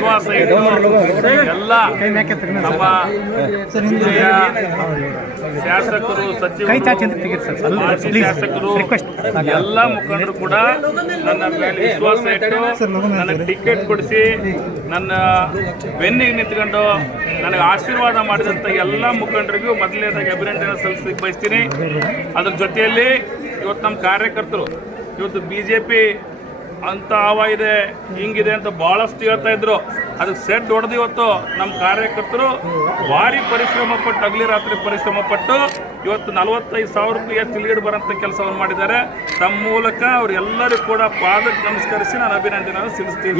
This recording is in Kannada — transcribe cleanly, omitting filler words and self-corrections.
ವಿಶ್ವಾಸ ಇಟ್ಟು ಎಲ್ಲ ನಮ್ಮ ಜಿಲ್ಲೆಯ ಶಾಸಕರು, ಸಚಿವರು, ಮಾಜಿ ಶಾಸಕರು, ಎಲ್ಲ ಮುಖಂಡರು ಕೂಡ ನನ್ನ ಮೇಲೆ ವಿಶ್ವಾಸ ಇಟ್ಟು ನನಗೆ ಟಿಕೆಟ್ ಕೊಡಿಸಿ ನನ್ನ ಬೆನ್ನಿಗೆ ನಿಂತ್ಕೊಂಡು ನನಗೆ ಆಶೀರ್ವಾದ ಮಾಡಿದಂಥ ಎಲ್ಲ ಮುಖಂಡರಿಗೂ ಮೊದಲನೇದಾಗಿ ಅಭಿನಂದನೆ ಸಲ್ಲಿಸಲಿಕ್ಕೆ ಬಯಸ್ತೀನಿ. ಅದ್ರ ಜೊತೆಯಲ್ಲಿ ಇವತ್ತು ನಮ್ಮ ಕಾರ್ಯಕರ್ತರು ಇವತ್ತು BJP ಅಂತ ಹವಾ ಇದೆ, ಹಿಂಗಿದೆ ಅಂತ ಭಾಳಷ್ಟು ಹೇಳ್ತಾ ಇದ್ರು. ಅದಕ್ಕೆ ಸೆಟ್ ಹೊಡೆದು ಇವತ್ತು ನಮ್ಮ ಕಾರ್ಯಕರ್ತರು ಭಾರಿ ಪರಿಶ್ರಮ ಪಟ್ಟು, ಹಗಲಿ ರಾತ್ರಿ ಪರಿಶ್ರಮ ಪಟ್ಟು ಇವತ್ತು 45,000 ರೂಪಾಯಿ ತಿಲ್ಗಡೆ ಬರೋಂಥ ಕೆಲಸವನ್ನು ಮಾಡಿದ್ದಾರೆ. ತಮ್ಮ ಮೂಲಕ ಅವರೆಲ್ಲರಿಗೂ ಕೂಡ ಪಾದಕ್ಕೆ ನಮಸ್ಕರಿಸಿ ನಾನು ಅಭಿನಂದನೆಯನ್ನು ಸಲ್ಲಿಸ್ತೀನಿ.